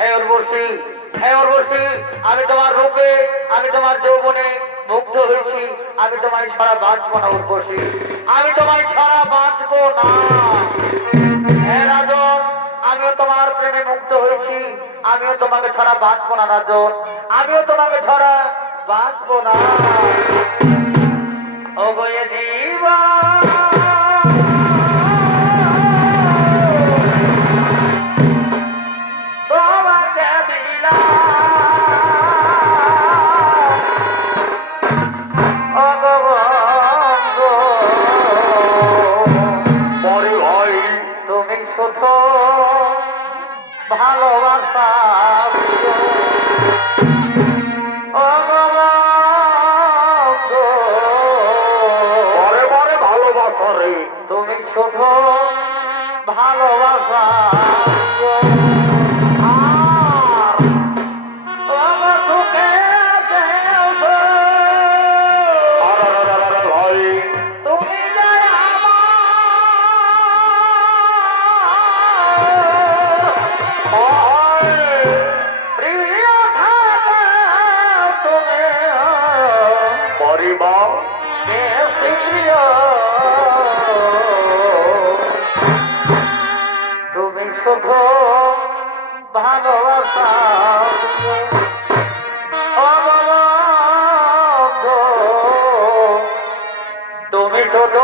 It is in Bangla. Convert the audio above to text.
হে উর্বশী, হে উর্বশী, আমি তোমার রূপে, আমি তোমার যৌবনে মুগ্ধ হয়েছি। আমি তোমায় ছাড়া বাঁচবো না উর্বশী, আমি তোমায় ছাড়া বাঁচবো না। হে রাজন, আমিও তোমার প্রেমে মুগ্ধ হয়েছি। আমিও তোমাকে ছাড়া বাঁচবো না রাজন, আমিও তোমাকে ছাড়া বাঁচবো না। ও গো এ জীবা, তোমাকে দিলাম অগবঙ্গ। পরে ভাই তুমি শুধু ভালোবাসা দিও অগবঙ্গ। পরে পরে ভালোবাসা রে, তুমি শুধু ভালোবাসা দিও। তুমি শুধু ভালোবাসা অবলম্ব, তুমি শুধু